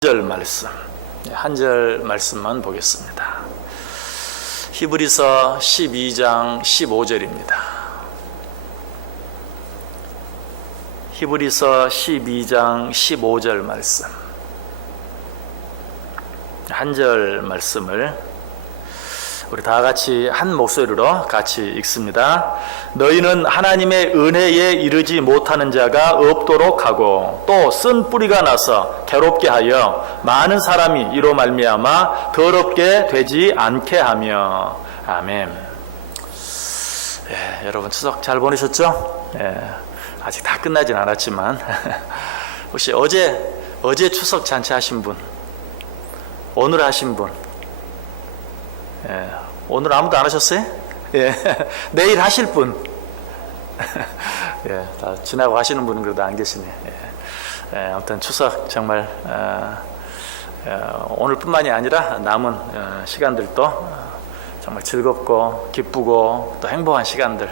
한 절 말씀만 보겠습니다. 히브리서 12장 15절입니다. 히브리서 12장 15절 말씀. 한 절 말씀을 우리 다 같이 한 목소리로 같이 읽습니다. 너희는 하나님의 은혜에 이르지 못하는 자가 없도록 하고 또 쓴 뿌리가 나서 괴롭게 하여 많은 사람이 이로 말미암아 더럽게 되지 않게 하며. 아멘. 여러분 추석 잘 보내셨죠? 아직 다 끝나진 않았지만 혹시 어제 추석 잔치 하신 분, 오늘 하신 분, 오늘 아무도 안 하셨어요? 내일 하실 분, 다 지나고 하시는 분은 그래도 안 계시네. 아무튼 추석 정말 오늘뿐만이 아니라 남은 시간들도 정말 즐겁고 기쁘고 또 행복한 시간들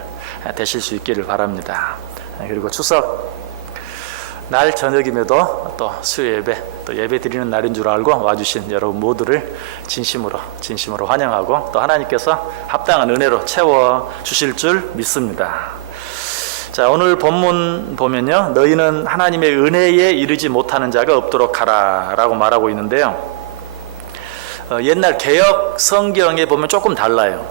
되실 수 있기를 바랍니다. 그리고 추석 날 저녁임에도 또 수요 예배, 또 예배 드리는 날인 줄 알고 와주신 여러분 모두를 진심으로 환영하고 또 하나님께서 합당한 은혜로 채워주실 줄 믿습니다. 자, 오늘 본문 보면요, 너희는 하나님의 은혜에 이르지 못하는 자가 없도록 하라 라고 말하고 있는데요, 옛날 개역 성경에 보면 조금 달라요.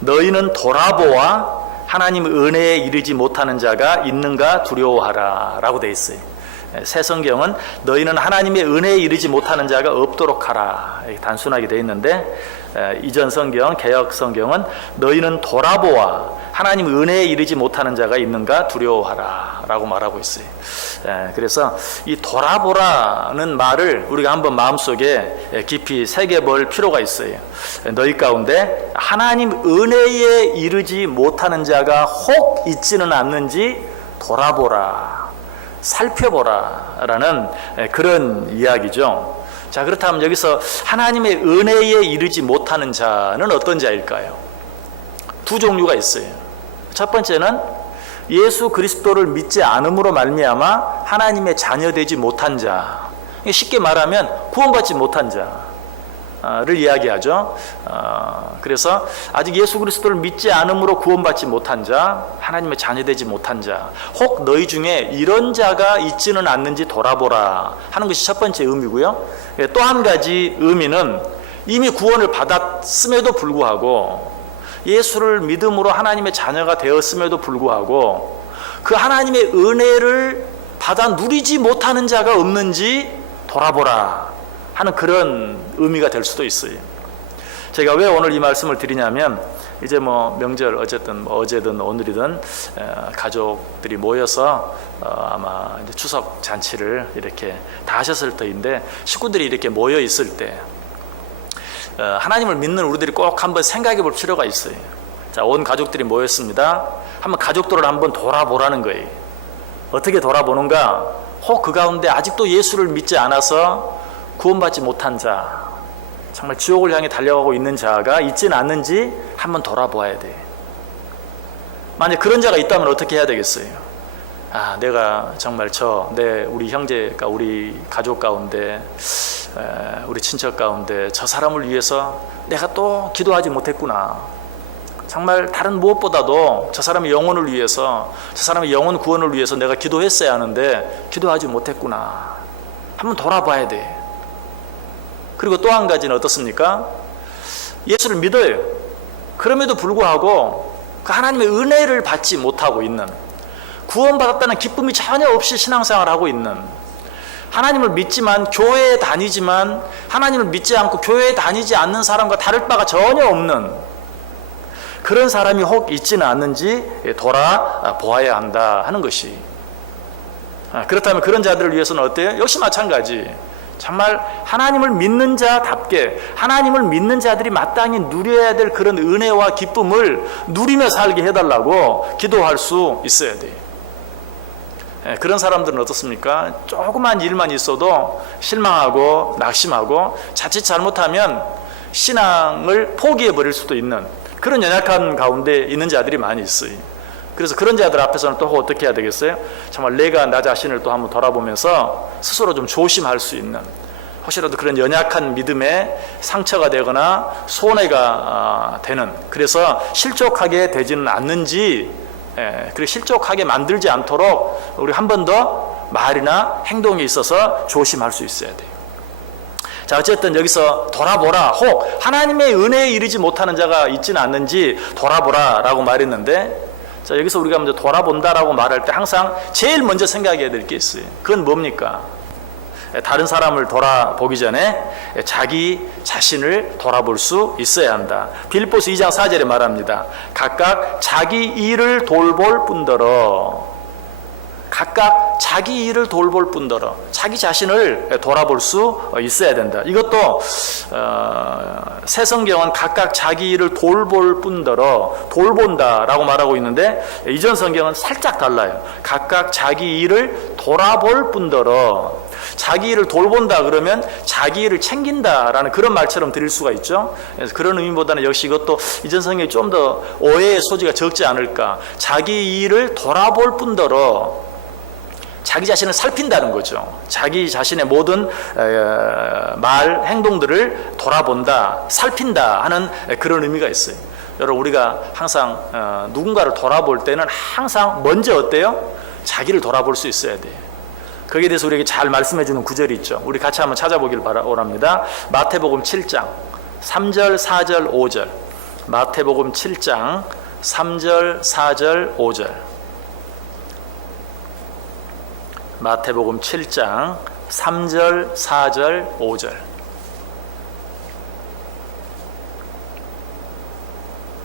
너희는 돌아보아 하나님 은혜에 이르지 못하는 자가 있는가 두려워하라 라고 되어 있어요. 새 성경은 너희는 하나님의 은혜에 이르지 못하는 자가 없도록 하라 단순하게 되어 있는데, 이전 성경 개역 성경은 너희는 돌아보아 하나님 은혜에 이르지 못하는 자가 있는가 두려워하라 라고 말하고 있어요. 그래서 이 돌아보라는 말을 우리가 한번 마음속에 깊이 새겨볼 필요가 있어요. 너희 가운데 하나님 은혜에 이르지 못하는 자가 혹 있지는 않는지 돌아보라, 살펴보라 라는 그런 이야기죠. 자, 그렇다면 여기서 하나님의 은혜에 이르지 못하는 자는 어떤 자일까요? 두 종류가 있어요. 첫 번째는 예수 그리스도를 믿지 않음으로 말미암아 하나님의 자녀되지 못한 자, 쉽게 말하면 구원받지 못한 자를 이야기하죠. 그래서 아직 예수 그리스도를 믿지 않음으로 구원받지 못한 자, 하나님의 자녀되지 못한 자, 혹 너희 중에 이런 자가 있지는 않는지 돌아보라 하는 것이 첫 번째 의미고요. 또 한 가지 의미는 이미 구원을 받았음에도 불구하고 예수를 믿음으로 하나님의 자녀가 되었음에도 불구하고 그 하나님의 은혜를 받아 누리지 못하는 자가 없는지 돌아보라 하는 그런 의미가 될 수도 있어요. 제가 왜 오늘 이 말씀을 드리냐면, 이제 명절 어쨌든 어제든 오늘이든 가족들이 모여서 아마 이제 추석 잔치를 이렇게 다 하셨을 터인데, 식구들이 이렇게 모여 있을 때 하나님을 믿는 우리들이 꼭 한번 생각해 볼 필요가 있어요. 자, 온 가족들이 모였습니다. 한번 가족들을 한번 돌아보라는 거예요. 어떻게 돌아보는가? 혹 그 가운데 아직도 예수를 믿지 않아서 구원받지 못한 자, 정말 지옥을 향해 달려가고 있는 자가 있지는 않는지 한번 돌아보아야 돼. 만약 그런 자가 있다면 어떻게 해야 되겠어요? 내가 정말 우리 형제가 우리 가족 가운데, 우리 친척 가운데 저 사람을 위해서 내가 또 기도하지 못했구나. 정말 다른 무엇보다도 저 사람의 영혼을 위해서, 저 사람의 영혼 구원을 위해서 내가 기도했어야 하는데 기도하지 못했구나. 한번 돌아봐야 돼. 그리고 또 한 가지는 어떻습니까? 예수를 믿어요. 그럼에도 불구하고 그 하나님의 은혜를 받지 못하고 있는, 구원받았다는 기쁨이 전혀 없이 신앙생활을 하고 있는, 하나님을 믿지만 교회에 다니지만 하나님을 믿지 않고 교회에 다니지 않는 사람과 다를 바가 전혀 없는 그런 사람이 혹 있지는 않는지 돌아보아야 한다 하는 것이. 그렇다면 그런 자들을 위해서는 어때요? 역시 마찬가지. 정말 하나님을 믿는 자답게, 하나님을 믿는 자들이 마땅히 누려야 될 그런 은혜와 기쁨을 누리며 살게 해달라고 기도할 수 있어야 돼요. 그런 사람들은 어떻습니까? 조그만 일만 있어도 실망하고 낙심하고 자칫 잘못하면 신앙을 포기해버릴 수도 있는 그런 연약한 가운데 있는 자들이 많이 있어요. 그래서 그런 자들 앞에서는 또 어떻게 해야 되겠어요? 정말 내가 나 자신을 또 한번 돌아보면서 스스로 좀 조심할 수 있는 혹시라도 그런 연약한 믿음에 상처가 되거나 손해가 되는, 그래서 실족하게 되지는 않는지, 그리고 실족하게 만들지 않도록 우리 한 번 더 말이나 행동에 있어서 조심할 수 있어야 돼요. 자, 어쨌든 여기서 돌아보라, 혹 하나님의 은혜에 이르지 못하는 자가 있지는 않는지 돌아보라 라고 말했는데, 자, 여기서 우리가 먼저 돌아본다라고 말할 때 항상 제일 먼저 생각해야 될 게 있어요. 그건 뭡니까? 다른 사람을 돌아보기 전에 자기 자신을 돌아볼 수 있어야 한다. 빌립보서 2장 4절에 말합니다. 각각 자기 일을 돌볼 뿐더러, 각각 자기 일을 돌볼 뿐더러 자기 자신을 돌아볼 수 있어야 된다. 이것도 새 성경은 각각 자기 일을 돌볼 뿐더러 돌본다라고 말하고 있는데, 이전 성경은 살짝 달라요. 각각 자기 일을 돌아볼 뿐더러, 자기 일을 돌본다 그러면 자기 일을 챙긴다라는 그런 말처럼 들릴 수가 있죠. 그래서 그런 의미보다는 역시 이것도 이전 성경이 좀 더 오해의 소지가 적지 않을까. 자기 일을 돌아볼 뿐더러 자기 자신을 살핀다는 거죠. 자기 자신의 모든 말, 행동들을 돌아본다, 살핀다 하는 그런 의미가 있어요. 여러분, 우리가 항상 누군가를 돌아볼 때는 항상 먼저 어때요? 자기를 돌아볼 수 있어야 돼요. 거기에 대해서 우리에게 잘 말씀해 주는 구절이 있죠. 우리 같이 한번 찾아보길 바랍니다. 마태복음 7장 3절, 4절, 5절. 마태복음 7장 3절, 4절, 5절. 마태복음 7장 3절, 4절, 5절.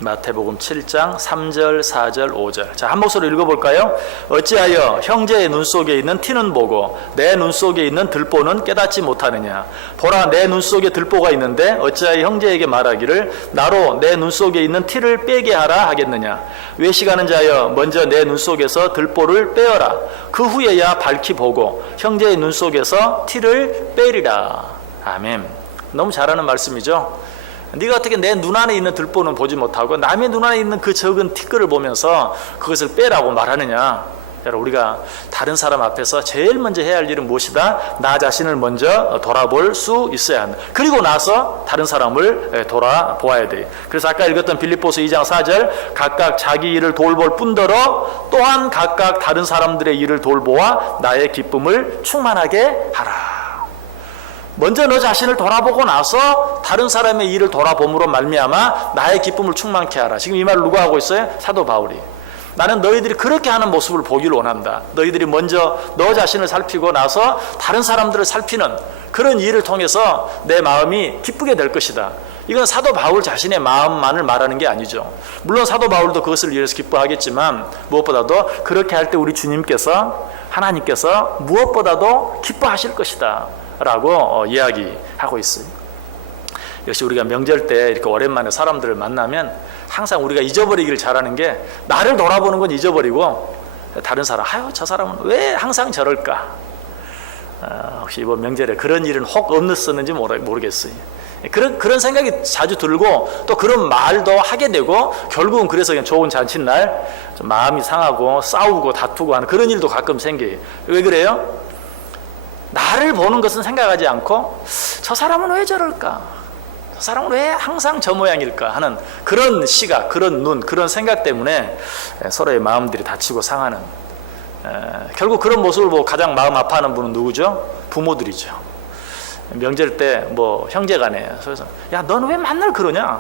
마태복음 7장 3절, 4절, 5절. 자, 한 목소리로 읽어볼까요? 어찌하여 형제의 눈 속에 있는 티는 보고 내 눈 속에 있는 들보는 깨닫지 못하느냐? 보라, 내 눈 속에 들보가 있는데 어찌하여 형제에게 말하기를 나로 내 눈 속에 있는 티를 빼게 하라 하겠느냐? 외식하는 자여, 먼저 내 눈 속에서 들보를 빼어라. 그 후에야 밝히 보고 형제의 눈 속에서 티를 빼리라. 아멘. 너무 잘하는 말씀이죠. 네가 어떻게 내 눈 안에 있는 들보는 보지 못하고 남의 눈 안에 있는 그 적은 티끌을 보면서 그것을 빼라고 말하느냐? 여러분, 우리가 다른 사람 앞에서 제일 먼저 해야 할 일은 무엇이다? 나 자신을 먼저 돌아볼 수 있어야 한다. 그리고 나서 다른 사람을 돌아보아야 돼. 그래서 아까 읽었던 빌립보서 2장 4절, 각각 자기 일을 돌볼 뿐더러 또한 각각 다른 사람들의 일을 돌보아 나의 기쁨을 충만하게 하라. 먼저 너 자신을 돌아보고 나서 다른 사람의 일을 돌아봄으로 말미암아 나의 기쁨을 충만케 하라. 지금 이 말을 누가 하고 있어요? 사도 바울이. 나는 너희들이 그렇게 하는 모습을 보기를 원한다. 너희들이 먼저 너 자신을 살피고 나서 다른 사람들을 살피는 그런 일을 통해서 내 마음이 기쁘게 될 것이다. 이건 사도 바울 자신의 마음만을 말하는 게 아니죠. 물론 사도 바울도 그것을 위해서 기뻐하겠지만 무엇보다도 그렇게 할 때 우리 주님께서, 하나님께서 무엇보다도 기뻐하실 것이다 라고 이야기하고 있어요. 역시 우리가 명절 때 이렇게 오랜만에 사람들을 만나면 항상 우리가 잊어버리기를 잘하는 게, 나를 돌아보는 건 잊어버리고 다른 사람, 아유 저 사람은 왜 항상 저럴까? 혹시 이번 명절에 그런 일은 혹 없었는지 모르겠어요. 그런 생각이 자주 들고 또 그런 말도 하게 되고 결국은 그래서 그냥 좋은 잔칫날 좀 마음이 상하고 싸우고 다투고 하는 그런 일도 가끔 생겨요. 왜 그래요? 나를 보는 것은 생각하지 않고 저 사람은 왜 저럴까? 저 사람은 왜 항상 저 모양일까? 하는 그런 시각, 그런 눈, 그런 생각 때문에 서로의 마음들이 다치고 상하는, 결국 그런 모습을 보고 가장 마음 아파하는 분은 누구죠? 부모들이죠. 명절 때 뭐 형제간에 그래서 야 너는 왜 만날 그러냐?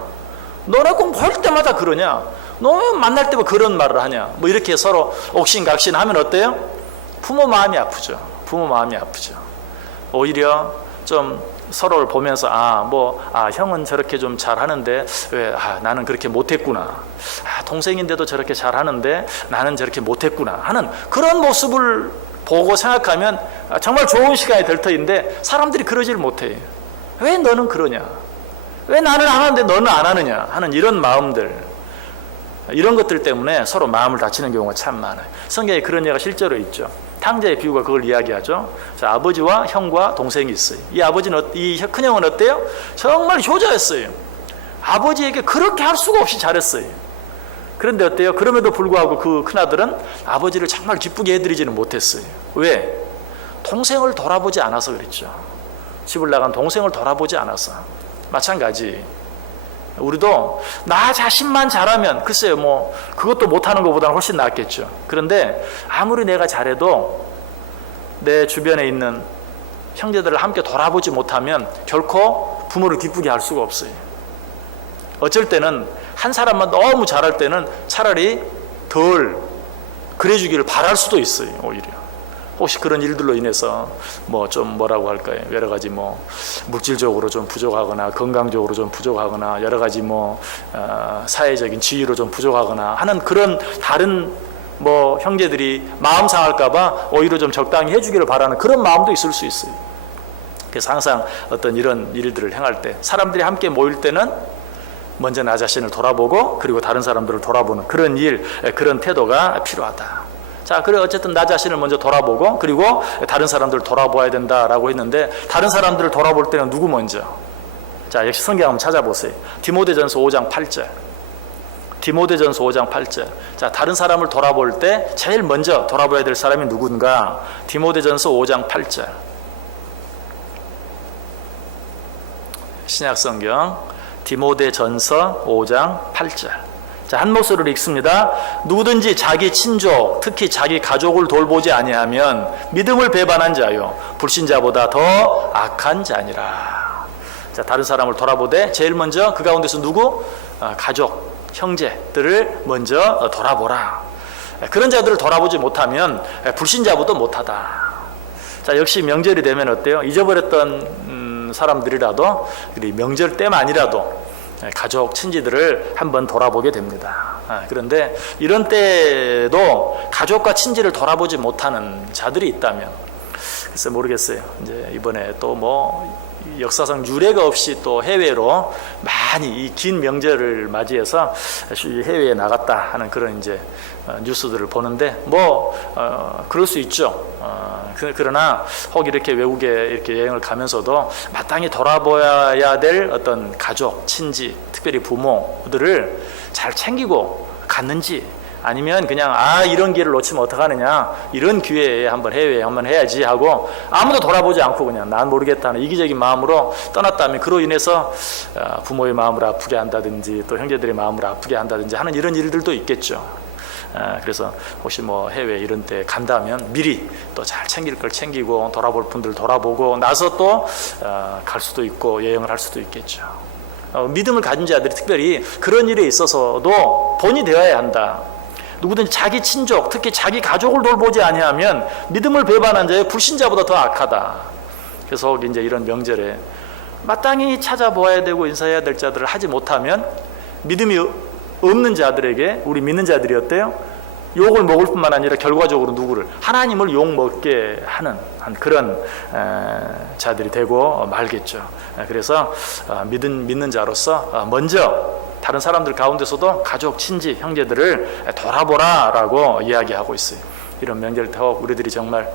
너네 꼭 볼 때마다 그러냐? 너 왜 만날 때마다 그런 말을 하냐? 뭐 이렇게 서로 옥신각신 하면 어때요? 부모 마음이 아프죠. 부모 마음이 아프죠. 오히려 좀 서로를 보면서 형은 저렇게 좀 잘하는데 왜 나는 그렇게 못했구나. 동생인데도 저렇게 잘하는데 나는 저렇게 못했구나 하는 그런 모습을 보고 생각하면 정말 좋은 시간이 될 터인데 사람들이 그러질 못해요. 왜 너는 그러냐? 왜 나는 안 하는데 너는 안 하느냐? 하는 이런 마음들, 이런 것들 때문에 서로 마음을 다치는 경우가 참 많아요. 성경에 그런 예가 실제로 있죠. 탕자의 비유가 그걸 이야기하죠. 자, 아버지와 형과 동생이 있어요. 이 아버지는, 이 큰형은 어때요? 정말 효자였어요. 아버지에게 그렇게 할 수가 없이 잘했어요. 그런데 어때요? 그럼에도 불구하고 그 큰아들은 아버지를 정말 기쁘게 해드리지는 못했어요. 왜? 동생을 돌아보지 않아서 그랬죠. 집을 나간 동생을 돌아보지 않았어. 마찬가지. 우리도 나 자신만 잘하면 글쎄요 뭐 그것도 못하는 것보다는 훨씬 낫겠죠. 그런데 아무리 내가 잘해도 내 주변에 있는 형제들을 함께 돌아보지 못하면 결코 부모를 기쁘게 할 수가 없어요. 어쩔 때는 한 사람만 너무 잘할 때는 차라리 덜 그래주기를 바랄 수도 있어요. 오히려 혹시 그런 일들로 인해서 뭐 좀 뭐라고 할까요? 여러 가지 뭐 물질적으로 좀 부족하거나 건강적으로 좀 부족하거나 여러 가지 뭐 사회적인 지위로 좀 부족하거나 하는 그런 다른 뭐 형제들이 마음 상할까봐 오히려 좀 적당히 해주기를 바라는 그런 마음도 있을 수 있어요. 그래서 항상 어떤 이런 일들을 행할 때 사람들이 함께 모일 때는 먼저 나 자신을 돌아보고 그리고 다른 사람들을 돌아보는 그런 일, 그런 태도가 필요하다. 자, 그래 어쨌든 나 자신을 먼저 돌아보고 그리고 다른 사람들을 돌아보아야 된다라고 했는데 다른 사람들을 돌아볼 때는 누구 먼저? 자, 역시 성경 한번 찾아보세요. 디모데전서 5장 8절. 디모데전서 5장 8절. 자, 다른 사람을 돌아볼 때 제일 먼저 돌아봐야 될 사람이 누군가? 디모데전서 5장 8절. 신약성경 디모데전서 5장 8절. 자, 한 목소리로 읽습니다. 누구든지 자기 친족, 특히 자기 가족을 돌보지 아니하면 믿음을 배반한 자요 불신자보다 더 악한 자니라. 자, 다른 사람을 돌아보되 제일 먼저 그 가운데서 누구? 가족, 형제들을 먼저 돌아보라. 그런 자들을 돌아보지 못하면 불신자보다 못하다. 자, 역시 명절이 되면 어때요? 잊어버렸던 사람들이라도 명절 때만이라도 가족, 친지들을 한번 돌아보게 됩니다. 그런데 이런 때도 가족과 친지를 돌아보지 못하는 자들이 있다면 글쎄 모르겠어요. 이제 이번에 또 뭐 역사상 유례가 없이 또 해외로 많이 이 긴 명절을 맞이해서 해외에 나갔다 하는 그런 이제 뉴스들을 보는데 뭐 그럴 수 있죠. 그러나 혹 이렇게 외국에 이렇게 여행을 가면서도 마땅히 돌아보아야 될 어떤 가족, 친지, 특별히 부모들을 잘 챙기고 갔는지 아니면 그냥 이런 기회를 놓치면 어떡하느냐 이런 기회에 한번 해외에 한번 해야지 하고 아무도 돌아보지 않고 그냥 난 모르겠다는 이기적인 마음으로 떠났다면 그로 인해서 부모의 마음을 아프게 한다든지 또 형제들의 마음을 아프게 한다든지 하는 이런 일들도 있겠죠. 그래서 혹시 뭐 해외 이런 데 간다면 미리 또 잘 챙길 걸 챙기고 돌아볼 분들 돌아보고 나서 또 갈 수도 있고 여행을 할 수도 있겠죠. 믿음을 가진 자들이 특별히 그런 일에 있어서도 본이 되어야 한다. 누구든지 자기 친족, 특히 자기 가족을 돌보지 아니하면 믿음을 배반한 자의 불신자보다 더 악하다. 그래서 이제 이런 명절에 마땅히 찾아보아야 되고 인사해야 될 자들을 하지 못하면 믿음이 없는 자들에게 우리 믿는 자들이 어때요? 욕을 먹을 뿐만 아니라 결과적으로 누구를? 하나님을 욕 먹게 하는 그런 자들이 되고 말겠죠. 그래서 믿는 자로서 먼저 다른 사람들 가운데서도 가족, 친지, 형제들을 돌아보라라고 이야기하고 있어요. 이런 명절 때 우리들이 정말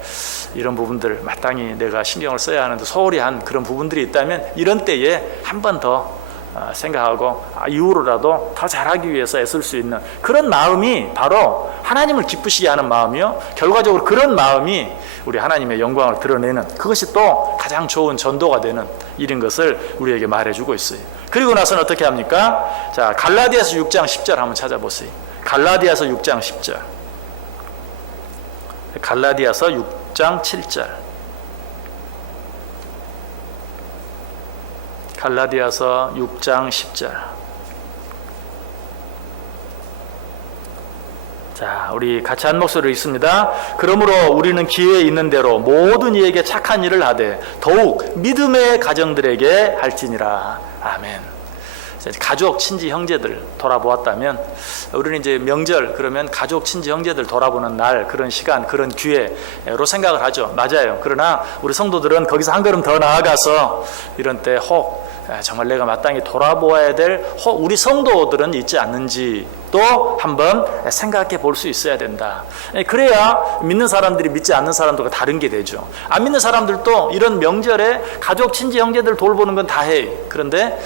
이런 부분들 마땅히 내가 신경을 써야 하는데 소홀히 한 그런 부분들이 있다면 이런 때에 한 번 더 생각하고 이후로라도 더 잘하기 위해서 애쓸 수 있는 그런 마음이 바로 하나님을 기쁘시게 하는 마음이요. 결과적으로 그런 마음이 우리 하나님의 영광을 드러내는 그것이 또 가장 좋은 전도가 되는 일인 것을 우리에게 말해주고 있어요. 그리고 나서는 어떻게 합니까? 자, 갈라디아서 6장 10절 한번 찾아보세요. 갈라디아서 6장 10절. 갈라디아서 6장 7절. 갈라디아서 6장 10절. 자, 우리 같이 한 목소리로 읽습니다. 그러므로 우리는 기회 있는 대로 모든 이에게 착한 일을 하되 더욱 믿음의 가정들에게 할지니라. 아멘. 가족, 친지, 형제들 돌아보았다면 우리는 이제 명절 그러면 가족, 친지, 형제들 돌아보는 날 그런 시간, 그런 기회로 생각을 하죠. 맞아요. 그러나 우리 성도들은 거기서 한 걸음 더 나아가서 이런 때 혹 정말 내가 마땅히 돌아보아야 될 우리 성도들은 있지 않는지 또 한번 생각해 볼 수 있어야 된다. 그래야 믿는 사람들이 믿지 않는 사람들과 다른 게 되죠. 안 믿는 사람들도 이런 명절에 가족, 친지, 형제들 돌보는 건 다 해. 그런데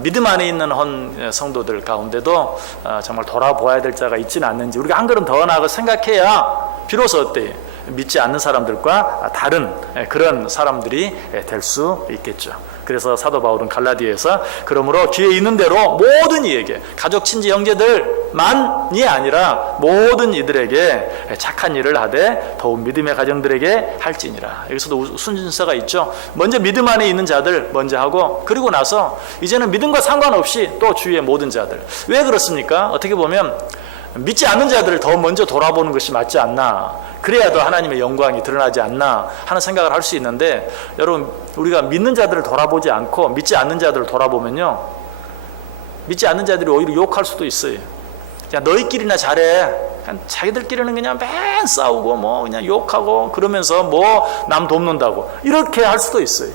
믿음 안에 있는 헌 성도들 가운데도 정말 돌아보아야 될 자가 있지는 않는지 우리가 한 걸음 더 나아가 생각해야 비로소 어때요? 믿지 않는 사람들과 다른 그런 사람들이 될 수 있겠죠. 그래서 사도 바울은 갈라디아에서 그러므로 귀에 있는 대로 모든 이에게, 가족 친지 형제들만이 아니라 모든 이들에게 착한 일을 하되 더욱 믿음의 가정들에게 할지니라. 여기서도 순서가 있죠. 먼저 믿음 안에 있는 자들 먼저 하고, 그리고 나서 이제는 믿음과 상관없이 또 주위의 모든 자들. 왜 그렇습니까? 어떻게 보면 믿지 않는 자들을 더 먼저 돌아보는 것이 맞지 않나, 그래야 더 하나님의 영광이 드러나지 않나 하는 생각을 할 수 있는데, 여러분, 우리가 믿는 자들을 돌아보지 않고 믿지 않는 자들을 돌아보면요, 믿지 않는 자들이 오히려 욕할 수도 있어요. 야, 너희끼리나 잘해. 그냥 자기들끼리는 그냥 맨 싸우고 뭐 그냥 욕하고 그러면서 뭐 남 돕는다고 이렇게 할 수도 있어요.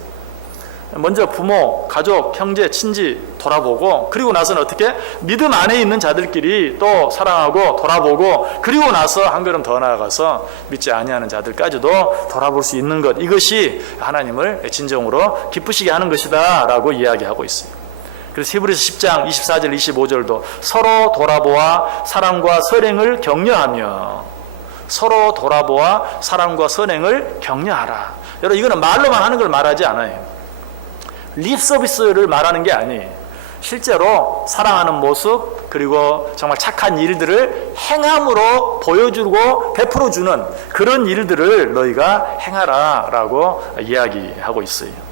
먼저 부모, 가족, 형제, 친지 돌아보고, 그리고 나서는 어떻게? 믿음 안에 있는 자들끼리 또 사랑하고 돌아보고, 그리고 나서 한 걸음 더 나아가서 믿지 아니하는 자들까지도 돌아볼 수 있는 것, 이것이 하나님을 진정으로 기쁘시게 하는 것이다 라고 이야기하고 있어요. 그래서 히브리서 10장 24절 25절도 서로 돌아보아 사랑과 선행을 격려하며, 서로 돌아보아 사랑과 선행을 격려하라. 여러분, 이거는 말로만 하는 걸 말하지 않아요. 립 서비스를 말하는 게 아니에요. 실제로 사랑하는 모습, 그리고 정말 착한 일들을 행함으로 보여주고 베풀어주는 그런 일들을 너희가 행하라 라고 이야기하고 있어요.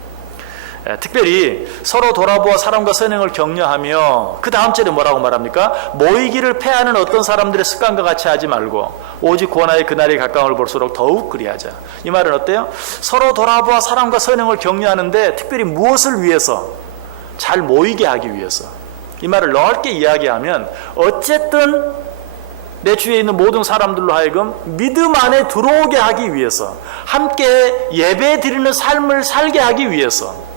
특별히 서로 돌아보아 사랑과 선행을 격려하며, 그 다음 절에 뭐라고 말합니까? 모이기를 패하는 어떤 사람들의 습관과 같이 하지 말고 오직 구원하의 그날이 가까움을 볼수록 더욱 그리하자. 이 말은 어때요? 서로 돌아보아 사랑과 선행을 격려하는데 특별히 무엇을 위해서? 잘 모이게 하기 위해서. 이 말을 넓게 이야기하면 어쨌든 내 주위에 있는 모든 사람들로 하여금 믿음 안에 들어오게 하기 위해서, 함께 예배 드리는 삶을 살게 하기 위해서.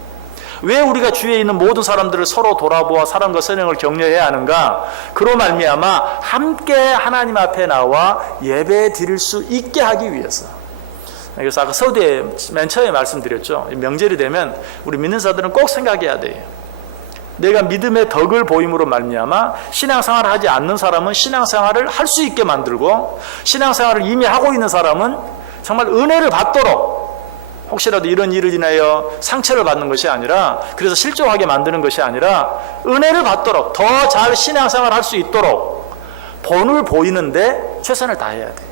왜 우리가 주위에 있는 모든 사람들을 서로 돌아보아 사랑과 선행을 격려해야 하는가? 그로 말미암아 함께 하나님 앞에 나와 예배 드릴 수 있게 하기 위해서. 그래서 아까 서두에 맨 처음에 말씀드렸죠. 명절이 되면 우리 믿는 자들은 꼭 생각해야 돼요. 내가 믿음의 덕을 보임으로 말미암아 신앙생활을 하지 않는 사람은 신앙생활을 할 수 있게 만들고, 신앙생활을 이미 하고 있는 사람은 정말 은혜를 받도록, 혹시라도 이런 일을 인하여 상처를 받는 것이 아니라, 그래서 실족하게 만드는 것이 아니라 은혜를 받도록 더 잘 신앙생활을 할 수 있도록 본을 보이는데 최선을 다해야 돼.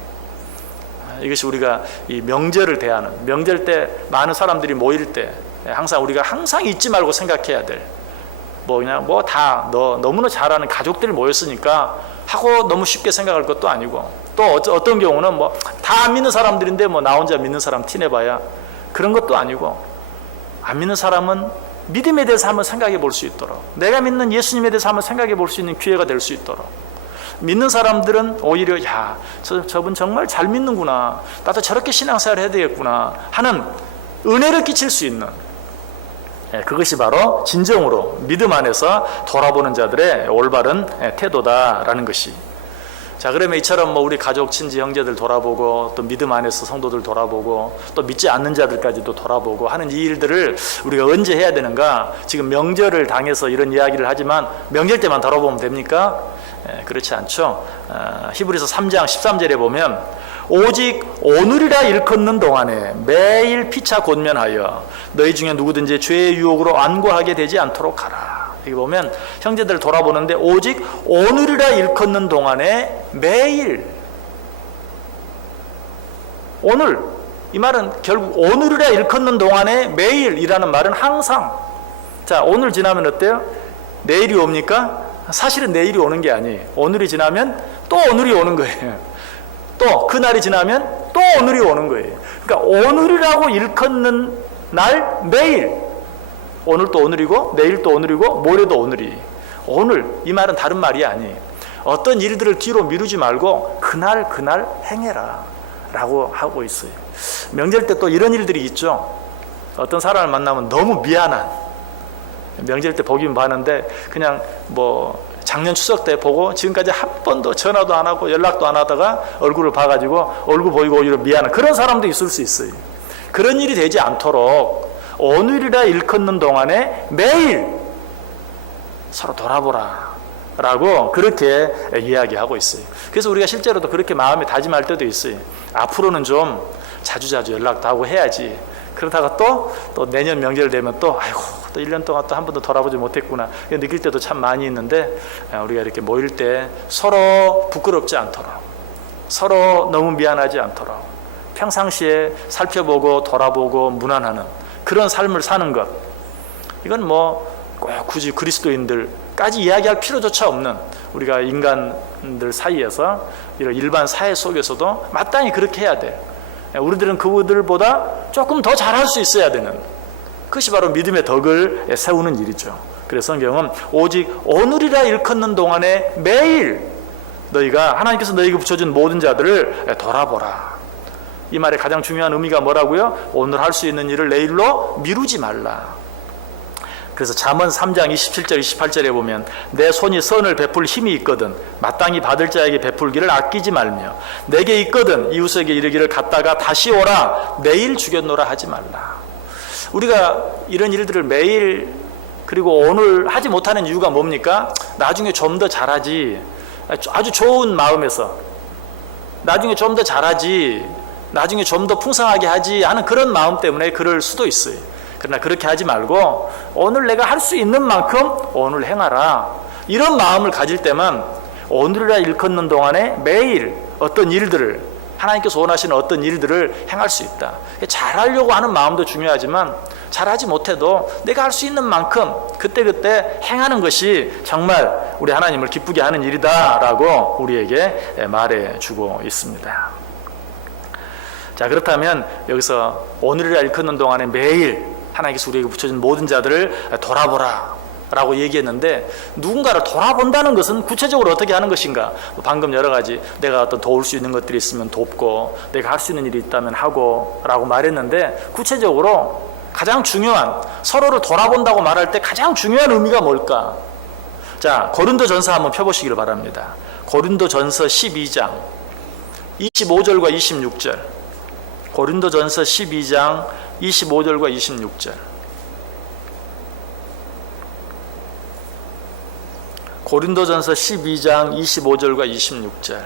이것이 우리가 이 명절을 대하는, 명절 때 많은 사람들이 모일 때 항상 우리가 항상 잊지 말고 생각해야 될, 뭐 그냥 뭐 다 너무나 잘하는 가족들이 모였으니까 하고 너무 쉽게 생각할 것도 아니고, 또 어떤 경우는 뭐 다 안 믿는 사람들인데 뭐 나 혼자 믿는 사람 티내봐야 그런 것도 아니고, 안 믿는 사람은 믿음에 대해서 한번 생각해 볼 수 있도록, 내가 믿는 예수님에 대해서 한번 생각해 볼 수 있는 기회가 될 수 있도록, 믿는 사람들은 오히려 야, 저분 정말 잘 믿는구나, 나도 저렇게 신앙생활 해야 되겠구나 하는 은혜를 끼칠 수 있는, 그것이 바로 진정으로 믿음 안에서 돌아보는 자들의 올바른 태도다라는 것이. 자, 그러면 이처럼 뭐 우리 가족, 친지, 형제들 돌아보고, 또 믿음 안에서 성도들 돌아보고, 또 믿지 않는 자들까지도 돌아보고 하는 이 일들을 우리가 언제 해야 되는가? 지금 명절을 당해서 이런 이야기를 하지만 명절 때만 돌아보면 됩니까? 그렇지 않죠. 히브리서 3장 13절에 보면 오직 오늘이라 일컫는 동안에 매일 피차 권면하여 너희 중에 누구든지 죄의 유혹으로 안고하게 되지 않도록 하라. 여기 보면 형제들을 돌아보는데 오직 오늘이라 일컫는 동안에 매일, 오늘, 이 말은 결국 오늘이라 일컫는 동안에 매일이라는 말은 항상. 자, 오늘 지나면 어때요? 내일이 옵니까? 사실은 내일이 오는 게 아니에요. 오늘이 지나면 또 오늘이 오는 거예요. 또 그날이 지나면 또 오늘이 오는 거예요. 그러니까 오늘이라고 일컫는 날 매일, 오늘 또 오늘이고 내일 또 오늘이고 모레도 오늘이. 오늘, 이 말은 다른 말이 아니에요. 어떤 일들을 뒤로 미루지 말고 그날 행해라 라고 하고 있어요. 명절 때 또 이런 일들이 있죠. 어떤 사람을 만나면 너무 미안한, 명절 때 보긴 봤는데 그냥 뭐 작년 추석 때 보고 지금까지 한 번도 전화도 안 하고 연락도 안 하다가 얼굴을 봐가지고 얼굴 보이고 오히려 미안한 그런 사람도 있을 수 있어요. 그런 일이 되지 않도록 오늘이라 일컫는 동안에 매일 서로 돌아보라. 라고 그렇게 이야기하고 있어요. 그래서 우리가 실제로도 그렇게 마음에 다짐할 때도 있어요. 앞으로는 좀 자주자주 연락도 하고 해야지. 그러다가 또 내년 명절 되면 또 아이고 또 1년 동안 또 한 번도 돌아보지 못했구나 느낄 때도 참 많이 있는데, 우리가 이렇게 모일 때 서로 부끄럽지 않도록, 서로 너무 미안하지 않도록 평상시에 살펴보고 돌아보고 문안하는 그런 삶을 사는 것, 이건 뭐 꼭 굳이 그리스도인들까지 이야기할 필요조차 없는 우리가 인간들 사이에서 이런 일반 사회 속에서도 마땅히 그렇게 해야 돼. 우리들은 그들보다 조금 더 잘할 수 있어야 되는, 그것이 바로 믿음의 덕을 세우는 일이죠. 그래서 성경은 오직 오늘이라 일컫는 동안에 매일 너희가 하나님께서 너희에게 붙여준 모든 자들을 돌아보라. 이 말의 가장 중요한 의미가 뭐라고요? 오늘 할 수 있는 일을 내일로 미루지 말라. 그래서 잠언 3장 27절 28절에 보면 내 손이 선을 베풀 힘이 있거든 마땅히 받을 자에게 베풀기를 아끼지 말며 내게 있거든 이웃에게 이르기를 갔다가 다시 오라 내일 주겠노라 하지 말라. 우리가 이런 일들을 매일 그리고 오늘 하지 못하는 이유가 뭡니까? 나중에 좀 더 잘하지, 아주 좋은 마음에서 나중에 좀 더 잘하지, 나중에 좀 더 풍성하게 하지 하는 그런 마음 때문에 그럴 수도 있어요. 그러나 그렇게 하지 말고 오늘 내가 할 수 있는 만큼 오늘 행하라. 이런 마음을 가질 때만 오늘이라 일컫는 동안에 매일 어떤 일들을, 하나님께서 원하시는 어떤 일들을 행할 수 있다. 잘하려고 하는 마음도 중요하지만 잘하지 못해도 내가 할 수 있는 만큼 그때그때 행하는 것이 정말 우리 하나님을 기쁘게 하는 일이다라고 우리에게 말해주고 있습니다. 자, 그렇다면 여기서 오늘이라 일컫는 동안에 매일 하나님께서 우리에게 붙여준 모든 자들을 돌아보라 라고 얘기했는데, 누군가를 돌아본다는 것은 구체적으로 어떻게 하는 것인가? 방금 여러 가지 내가 어떤 도울 수 있는 것들이 있으면 돕고 내가 할 수 있는 일이 있다면 하고 라고 말했는데, 구체적으로 가장 중요한, 서로를 돌아본다고 말할 때 가장 중요한 의미가 뭘까? 자, 고린도전서 한번 펴보시기를 바랍니다. 고린도전서 12장 25절과 26절. 고린도전서 12장 25절과 26절. 고린도전서 12장 25절과 26절.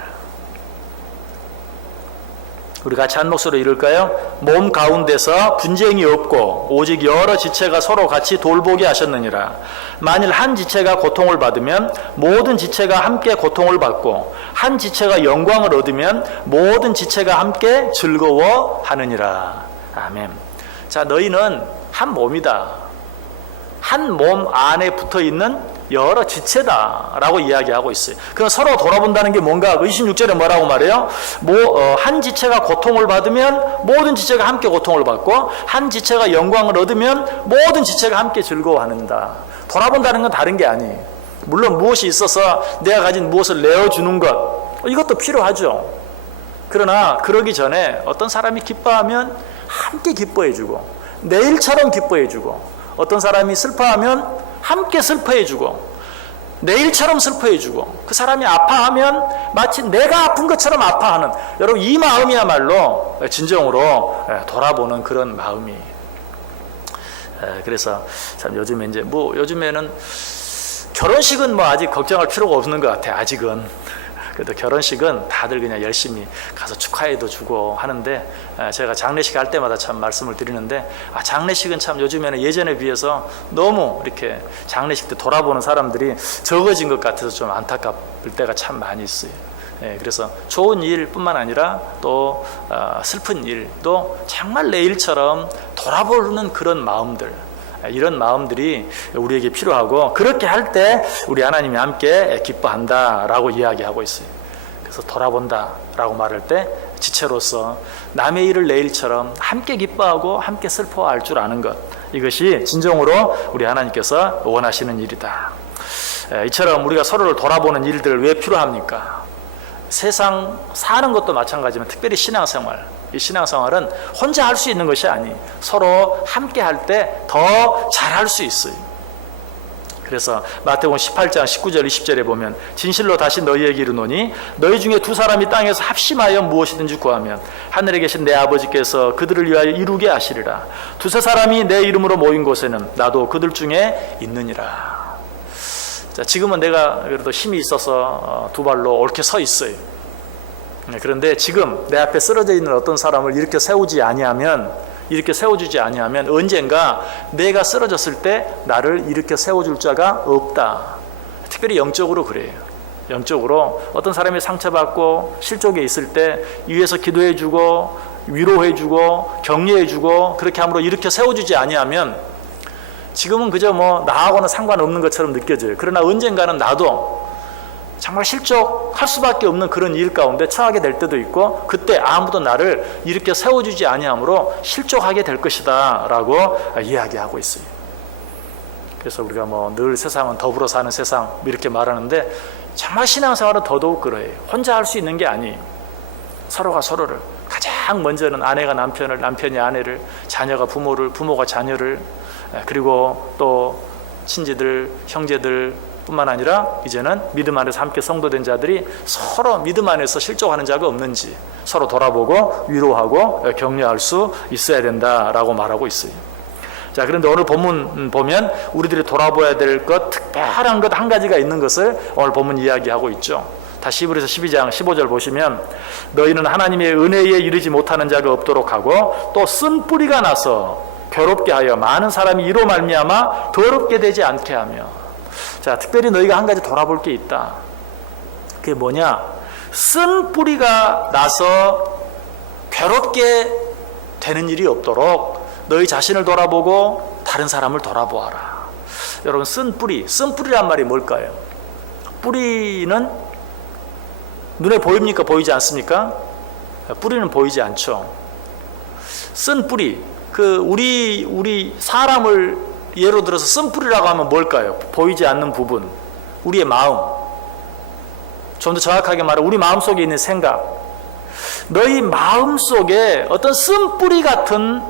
우리 같이 한 목소리로 읽을까요? 몸 가운데서 분쟁이 없고 오직 여러 지체가 서로 같이 돌보게 하셨느니라. 만일 한 지체가 고통을 받으면 모든 지체가 함께 고통을 받고 한 지체가 영광을 얻으면 모든 지체가 함께 즐거워하느니라. 아멘. 자, 너희는 한 몸이다. 한 몸 안에 붙어있는 여러 지체다라고 이야기하고 있어요. 그럼 서로 돌아본다는 게 뭔가? 26절에 뭐라고 말해요? 한 지체가 고통을 받으면 모든 지체가 함께 고통을 받고 한 지체가 영광을 얻으면 모든 지체가 함께 즐거워하는다. 돌아본다는 건 다른 게 아니에요. 물론 무엇이 있어서 내가 가진 무엇을 내어주는 것, 이것도 필요하죠. 그러나 그러기 전에 어떤 사람이 기뻐하면 함께 기뻐해주고 내일처럼 기뻐해주고, 어떤 사람이 슬퍼하면 함께 슬퍼해주고 내일처럼 슬퍼해주고, 그 사람이 아파하면 마치 내가 아픈 것처럼 아파하는, 여러분 이 마음이야말로 진정으로 돌아보는 그런 마음이. 그래서 참 요즘에는 결혼식은 아직 걱정할 필요가 없는 것 같아요. 아직은. 그래도 결혼식은 다들 그냥 열심히 가서 축하해도 주고 하는데, 제가 장례식 할 때마다 참 말씀을 드리는데, 장례식은 참 요즘에는 예전에 비해서 너무 이렇게 장례식 때 돌아보는 사람들이 적어진 것 같아서 좀 안타까울 때가 참 많이 있어요. 그래서 좋은 일뿐만 아니라 또 슬픈 일도 정말 내일처럼 돌아보는 그런 마음들, 이런 마음들이 우리에게 필요하고, 그렇게 할 때 우리 하나님이 함께 기뻐한다라고 이야기하고 있어요. 그래서 돌아본다라고 말할 때 지체로서 남의 일을 내일처럼 함께 기뻐하고 함께 슬퍼할 줄 아는 것, 이것이 진정으로 우리 하나님께서 원하시는 일이다. 이처럼 우리가 서로를 돌아보는 일들을 왜 필요합니까? 세상 사는 것도 마찬가지지만 특별히 신앙생활, 이 신앙생활은 혼자 할 수 있는 것이 아니, 서로 함께 할 때 더 잘할 수 있어요. 그래서 마태복음 18장 19절 20절에 보면 진실로 다시 너희에게 이르노니 너희 중에 두 사람이 땅에서 합심하여 무엇이든지 구하면 하늘에 계신 내 아버지께서 그들을 위하여 이루게 하시리라. 두세 사람이 내 이름으로 모인 곳에는 나도 그들 중에 있느니라. 자, 지금은 내가 그래도 힘이 있어서 두 발로 옳게 서 있어요. 그런데 지금 내 앞에 쓰러져 있는 어떤 사람을 이렇게 세워주지 아니하면 언젠가 내가 쓰러졌을 때 나를 이렇게 세워줄 자가 없다. 특별히 영적으로 그래요. 영적으로 어떤 사람이 상처받고 실족에 있을 때 위에서 기도해주고 위로해주고 격려해주고 그렇게 함으로 이렇게 세워주지 아니하면 지금은 그저 뭐 나하고는 상관없는 것처럼 느껴져요. 그러나 언젠가는 나도 정말 실족할 수밖에 없는 그런 일 가운데 처하게 될 때도 있고 그때 아무도 나를 이렇게 세워주지 아니하므로 실족하게 될 것이다 라고 이야기하고 있어요. 그래서 우리가 뭐 늘 세상은 더불어 사는 세상 이렇게 말하는데 정말 신앙생활은 더더욱 그래요. 혼자 할 수 있는 게 아니에요. 서로가 서로를, 가장 먼저는 아내가 남편을, 남편이 아내를, 자녀가 부모를, 부모가 자녀를, 그리고 또 친지들, 형제들 뿐만 아니라 이제는 믿음 안에서 함께 성도된 자들이 서로 믿음 안에서 실족하는 자가 없는지 서로 돌아보고 위로하고 격려할 수 있어야 된다라고 말하고 있어요. 자, 그런데 오늘 본문 보면 우리들이 돌아봐야 될 것, 특별한 것 한 가지가 있는 것을 오늘 본문 이야기하고 있죠. 다시 히브리서 12장 15절 보시면 너희는 하나님의 은혜에 이르지 못하는 자가 없도록 하고 또 쓴 뿌리가 나서 괴롭게 하여 많은 사람이 이로 말미암아 더럽게 되지 않게 하며. 자, 특별히 너희가 한 가지 돌아볼 게 있다. 그게 뭐냐? 쓴 뿌리가 나서 괴롭게 되는 일이 없도록 너희 자신을 돌아보고 다른 사람을 돌아보아라. 여러분, 쓴 뿌리란 말이 뭘까요? 뿌리는 눈에 보입니까? 보이지 않습니까? 뿌리는 보이지 않죠. 쓴 뿌리, 우리 사람을 예로 들어서 쓴 뿌리라고 하면 뭘까요? 보이지 않는 부분, 우리의 마음. 좀 더 정확하게 말하면 우리 마음 속에 있는 생각. 너희 마음 속에 어떤 쓴 뿌리 같은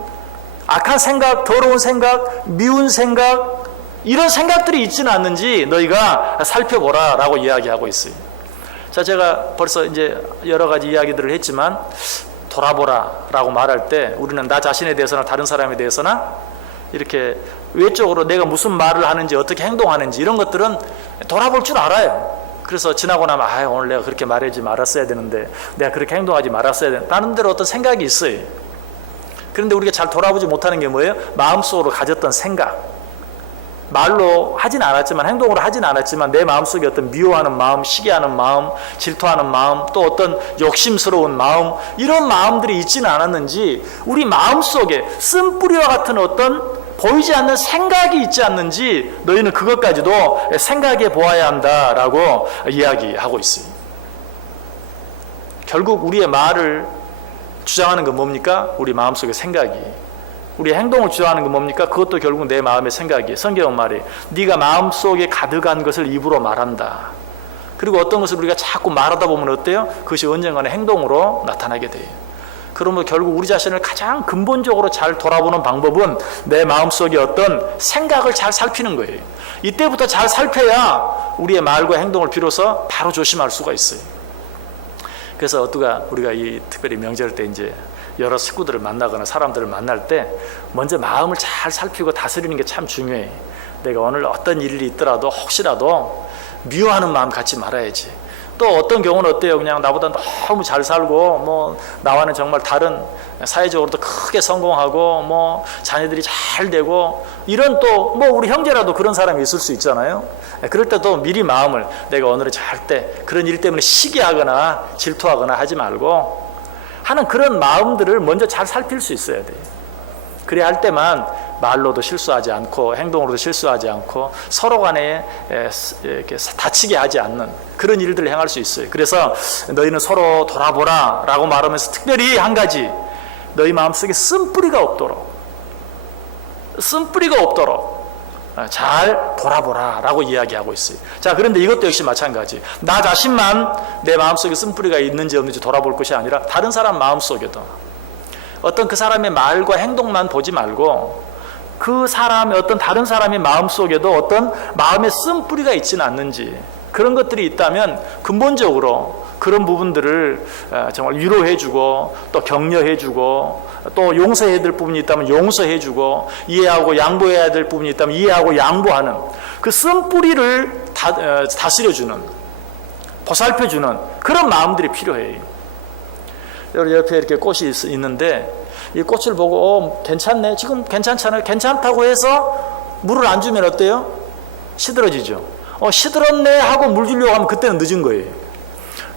악한 생각, 더러운 생각, 미운 생각, 이런 생각들이 있지는 않는지 너희가 살펴보라 라고 이야기하고 있어요. 자, 제가 벌써 이제 여러 가지 이야기들을 했지만 돌아보라 라고 말할 때 우리는 나 자신에 대해서나 다른 사람에 대해서나 이렇게 외적으로 내가 무슨 말을 하는지 어떻게 행동하는지 이런 것들은 돌아볼 줄 알아요. 그래서 지나고 나면 오늘 내가 그렇게 말하지 말았어야 되는데, 내가 그렇게 행동하지 말았어야 되는데, 다른 데로 어떤 생각이 있어요. 그런데 우리가 잘 돌아보지 못하는 게 뭐예요? 마음속으로 가졌던 생각. 말로 하진 않았지만, 행동으로 하진 않았지만 내 마음속에 어떤 미워하는 마음, 시기하는 마음, 질투하는 마음, 또 어떤 욕심스러운 마음, 이런 마음들이 있지는 않았는지 우리 마음속에 쓴뿌리와 같은 어떤 보이지 않는 생각이 있지 않는지 너희는 그것까지도 생각해 보아야 한다라고 이야기하고 있어요. 결국 우리의 말을 주장하는 건 뭡니까? 우리 마음속의 생각이. 우리의 행동을 주장하는 건 뭡니까? 그것도 결국 내 마음의 생각이에요. 성경은 말이 네가 마음속에 가득한 것을 입으로 말한다. 그리고 어떤 것을 우리가 자꾸 말하다 보면 어때요? 그것이 언젠가는 행동으로 나타나게 돼요. 그러면 결국 우리 자신을 가장 근본적으로 잘 돌아보는 방법은 내 마음속에 어떤 생각을 잘 살피는 거예요. 이때부터 잘 살펴야 우리의 말과 행동을 비로소 바로 조심할 수가 있어요. 그래서 우리가 이 특별히 명절 때 이제 여러 식구들을 만나거나 사람들을 만날 때 먼저 마음을 잘 살피고 다스리는 게 참 중요해. 내가 오늘 어떤 일이 있더라도 혹시라도 미워하는 마음 갖지 말아야지. 또 어떤 경우는 어때요? 그냥 나보다 너무 잘 살고 뭐 나와는 정말 다른 사회적으로도 크게 성공하고 뭐 자녀들이 잘 되고 이런 또 뭐 우리 형제라도 그런 사람이 있을 수 있잖아요. 그럴 때도 미리 마음을 내가 오늘은 절대 그런 일 때문에 시기하거나 질투하거나 하지 말고 하는 그런 마음들을 먼저 잘 살필 수 있어야 돼요. 그래야 할 때만 말로도 실수하지 않고 행동으로도 실수하지 않고 서로 간에 이렇게 다치게 하지 않는 그런 일들을 행할 수 있어요. 그래서 너희는 서로 돌아보라 라고 말하면서 특별히 한 가지, 너희 마음속에 쓴뿌리가 없도록 잘 돌아보라 라고 이야기하고 있어요. 자, 그런데 이것도 역시 마찬가지. 나 자신만 내 마음속에 쓴뿌리가 있는지 없는지 돌아볼 것이 아니라 다른 사람 마음속에도 어떤 그 사람의 말과 행동만 보지 말고 그 사람의 어떤 다른 사람의 마음속에도 어떤 마음에 쓴뿌리가 있지는 않는지 그런 것들이 있다면 근본적으로 그런 부분들을 정말 위로해주고 또 격려해주고 또 용서해야 될 부분이 있다면 용서해주고 이해하고 양보해야 될 부분이 있다면 이해하고 양보하는 그 쓴뿌리를 다스려주는, 보살펴주는 그런 마음들이 필요해요. 여기 옆에 이렇게 꽃이 있는데 이 꽃을 보고 괜찮네, 지금 괜찮잖아요. 괜찮다고 해서 물을 안 주면 어때요? 시들어지죠. 시들었네 하고 물 주려고 하면 그때는 늦은 거예요.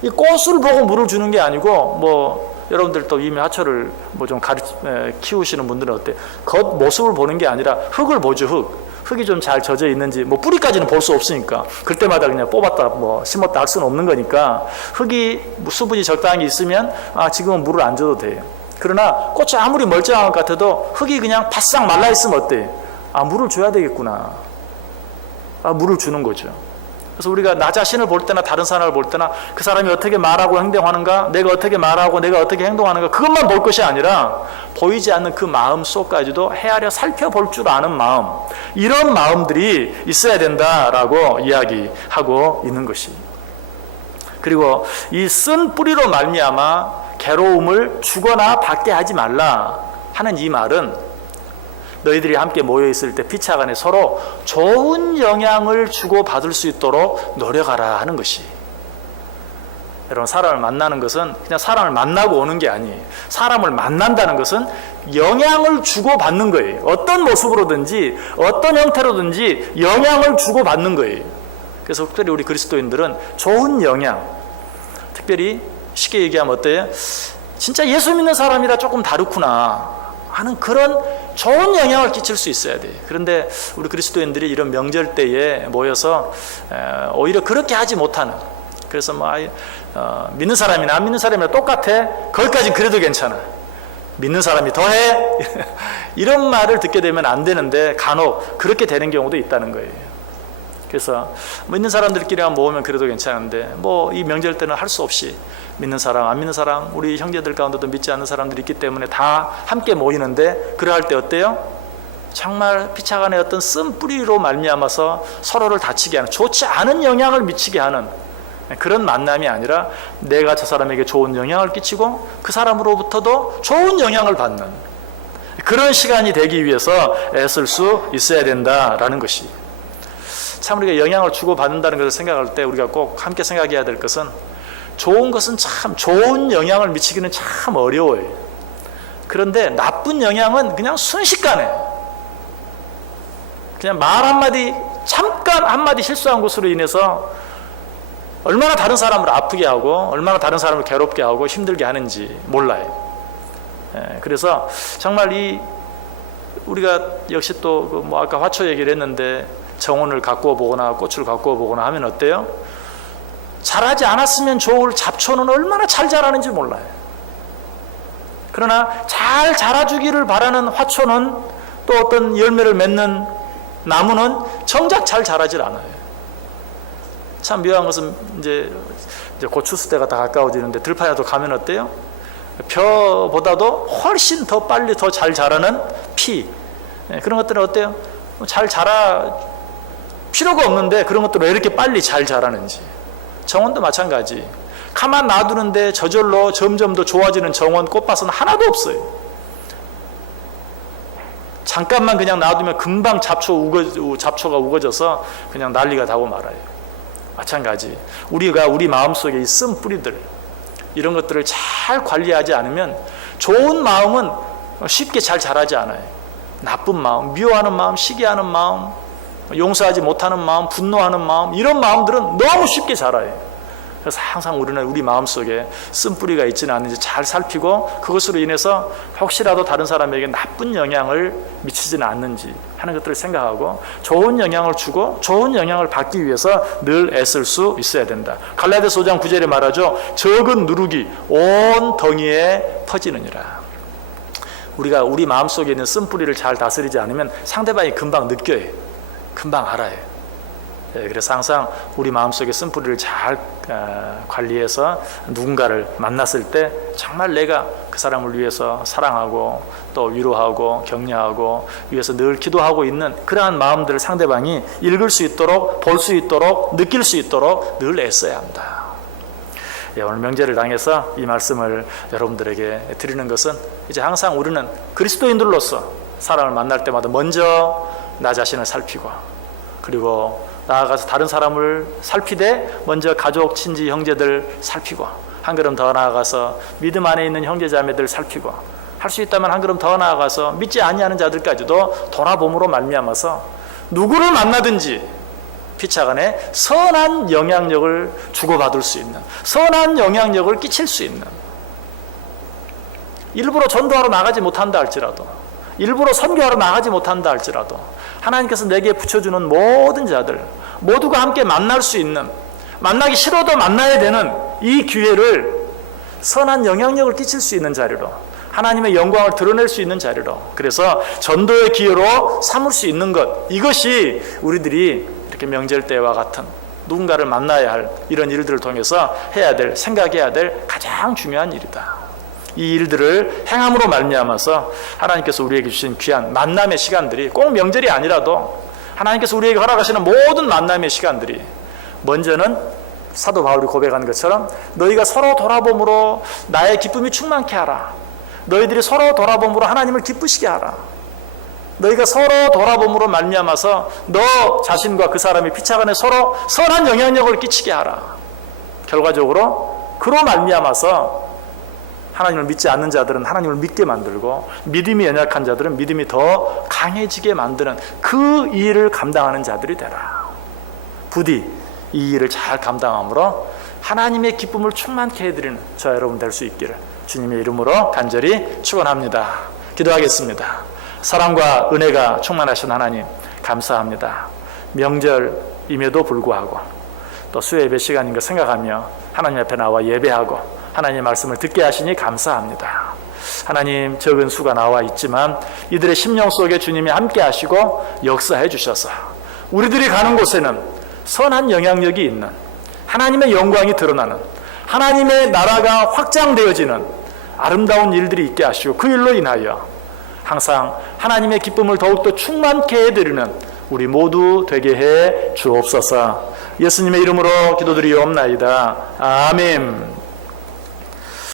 이 꽃을 보고 물을 주는 게 아니고 여러분들 이미 하초를 좀 키우시는 분들은 어때요? 겉 모습을 보는 게 아니라 흙을 보죠. 흙이 좀 잘 젖어 있는지, 뿌리까지는 볼 수 없으니까 그때마다 그냥 뽑았다 심었다 할 수는 없는 거니까 흙이 수분이 적당히 있으면 지금은 물을 안 줘도 돼요. 그러나 꽃이 아무리 멀쩡한 것 같아도 흙이 그냥 바싹 말라 있으면 어때? 물을 줘야 되겠구나. 물을 주는 거죠. 그래서 우리가 나 자신을 볼 때나 다른 사람을 볼 때나 그 사람이 어떻게 말하고 행동하는가, 내가 어떻게 말하고 내가 어떻게 행동하는가, 그것만 볼 것이 아니라 보이지 않는 그 마음 속까지도 헤아려 살펴볼 줄 아는 마음, 이런 마음들이 있어야 된다라고 이야기하고 있는 것이. 그리고 이 쓴 뿌리로 말미암아 괴로움을 주거나 받게 하지 말라 하는 이 말은 너희들이 함께 모여있을 때 피차 간에 서로 좋은 영향을 주고받을 수 있도록 노력하라 하는 것이. 여러분, 사람을 만나는 것은 그냥 사람을 만나고 오는 게 아니에요. 사람을 만난다는 것은 영향을 주고받는 거예요. 어떤 모습으로든지 어떤 형태로든지 영향을 주고받는 거예요. 그래서 특별히 우리 그리스도인들은 좋은 영향, 특별히 쉽게 얘기하면 어때요? 진짜 예수 믿는 사람이라 조금 다르구나 하는 그런 좋은 영향을 끼칠 수 있어야 돼요. 그런데 우리 그리스도인들이 이런 명절 때에 모여서 오히려 그렇게 하지 못하는, 그래서 믿는 사람이나 안 믿는 사람이나 똑같아, 거기까지 그래도 괜찮아, 믿는 사람이 더해 이런 말을 듣게 되면 안 되는데 간혹 그렇게 되는 경우도 있다는 거예요. 그래서 믿는 사람들끼리만 모으면 그래도 괜찮은데 이 명절 때는 할 수 없이 믿는 사람, 안 믿는 사람, 우리 형제들 가운데도 믿지 않는 사람들이 있기 때문에 다 함께 모이는데 그러할 때 어때요? 정말 피차간의 어떤 쓴뿌리로 말미암아서 서로를 다치게 하는, 좋지 않은 영향을 미치게 하는 그런 만남이 아니라 내가 저 사람에게 좋은 영향을 끼치고 그 사람으로부터도 좋은 영향을 받는 그런 시간이 되기 위해서 애쓸 수 있어야 된다라는 것이. 참 우리가 영향을 주고받는다는 것을 생각할 때 우리가 꼭 함께 생각해야 될 것은, 좋은 것은 참 좋은 영향을 미치기는 참 어려워요. 그런데 나쁜 영향은 그냥 순식간에 그냥 말 한마디, 잠깐 한마디 실수한 것으로 인해서 얼마나 다른 사람을 아프게 하고 얼마나 다른 사람을 괴롭게 하고 힘들게 하는지 몰라요. 그래서 정말 우리가 역시 또 아까 화초 얘기를 했는데 정원을 가꾸어 보거나 꽃을 가꾸어 보거나 하면 어때요? 자라지 않았으면 좋을 잡초는 얼마나 잘 자라는지 몰라요. 그러나 잘 자라주기를 바라는 화초는, 또 어떤 열매를 맺는 나무는 정작 잘 자라질 않아요. 참 묘한 것은 이제 곧 추수 때가 다 가까워지는데 들판에도 가면 어때요? 벼보다도 훨씬 더 빨리 더 잘 자라는 피, 그런 것들은 어때요? 잘 자라 필요가 없는데 그런 것들은 왜 이렇게 빨리 잘 자라는지. 정원도 마찬가지. 가만 놔두는데 저절로 점점 더 좋아지는 정원 꽃밭은 하나도 없어요. 잠깐만 그냥 놔두면 금방 잡초가 우거져서 그냥 난리가 나고 말아요. 마찬가지. 우리가 우리 마음속에 이 쓴 뿌리들, 이런 것들을 잘 관리하지 않으면 좋은 마음은 쉽게 잘 자라지 않아요. 나쁜 마음, 미워하는 마음, 시기하는 마음, 용서하지 못하는 마음, 분노하는 마음, 이런 마음들은 너무 쉽게 자라요. 그래서 항상 우리는 우리 마음속에 쓴뿌리가 있지는 않은지 잘 살피고 그것으로 인해서 혹시라도 다른 사람에게 나쁜 영향을 미치지는 않는지 하는 것들을 생각하고 좋은 영향을 주고 좋은 영향을 받기 위해서 늘 애쓸 수 있어야 된다. 갈라디아서 5장 9절에 말하죠. 적은 누룩이 온 덩이에 퍼지느니라. 우리가 우리 마음속에 있는 쓴뿌리를 잘 다스리지 않으면 상대방이 금방 느껴요. 금방 알아요. 그래서 항상 우리 마음속에 쓴뿌리를 잘 관리해서 누군가를 만났을 때 정말 내가 그 사람을 위해서 사랑하고 또 위로하고 격려하고 위해서 늘 기도하고 있는 그러한 마음들을 상대방이 읽을 수 있도록, 볼 수 있도록, 느낄 수 있도록 늘 애써야 합니다. 오늘 명제를 당해서 이 말씀을 여러분들에게 드리는 것은 이제 항상 우리는 그리스도인들로서 사람을 만날 때마다 먼저 나 자신을 살피고, 그리고 나아가서 다른 사람을 살피되 먼저 가족, 친지, 형제들 살피고, 한 걸음 더 나아가서 믿음 안에 있는 형제 자매들 살피고, 할 수 있다면 한 걸음 더 나아가서 믿지 아니하는 자들까지도 돌아봄으로 말미암아서 누구를 만나든지 피차간에 선한 영향력을 주고받을 수 있는, 선한 영향력을 끼칠 수 있는, 일부러 전도하러 나가지 못한다 할지라도, 일부러 선교하러 나가지 못한다 할지라도 하나님께서 내게 붙여주는 모든 자들 모두가 함께 만날 수 있는, 만나기 싫어도 만나야 되는 이 기회를 선한 영향력을 끼칠 수 있는 자리로, 하나님의 영광을 드러낼 수 있는 자리로, 그래서 전도의 기회로 삼을 수 있는 것, 이것이 우리들이 이렇게 명절 때와 같은 누군가를 만나야 할 이런 일들을 통해서 해야 될, 생각해야 될 가장 중요한 일이다. 이 일들을 행함으로 말미암아서 하나님께서 우리에게 주신 귀한 만남의 시간들이, 꼭 명절이 아니라도 하나님께서 우리에게 허락하시는 모든 만남의 시간들이, 먼저는 사도 바울이 고백하는 것처럼 너희가 서로 돌아봄으로 나의 기쁨이 충만케 하라. 너희들이 서로 돌아봄으로 하나님을 기쁘시게 하라. 너희가 서로 돌아봄으로 말미암아서 너 자신과 그 사람이 피차간에 서로 선한 영향력을 끼치게 하라. 결과적으로 그로 말미암아서 하나님을 믿지 않는 자들은 하나님을 믿게 만들고, 믿음이 연약한 자들은 믿음이 더 강해지게 만드는 그 일을 감당하는 자들이 되라. 부디 이 일을 잘 감당함으로 하나님의 기쁨을 충만케 해드리는 저 여러분 될 수 있기를 주님의 이름으로 간절히 축원합니다. 기도하겠습니다. 사랑과 은혜가 충만하신 하나님, 감사합니다. 명절임에도 불구하고 또 수요 예배 시간인 거 생각하며 하나님 앞에 나와 예배하고 하나님의 말씀을 듣게 하시니 감사합니다. 하나님, 적은 수가 나와 있지만 이들의 심령 속에 주님이 함께 하시고 역사해 주셔서 우리들이 가는 곳에는 선한 영향력이 있는, 하나님의 영광이 드러나는, 하나님의 나라가 확장되어지는 아름다운 일들이 있게 하시고, 그 일로 인하여 항상 하나님의 기쁨을 더욱더 충만케 해드리는 우리 모두 되게 해 주옵소서. 예수님의 이름으로 기도드리옵나이다. 아멘.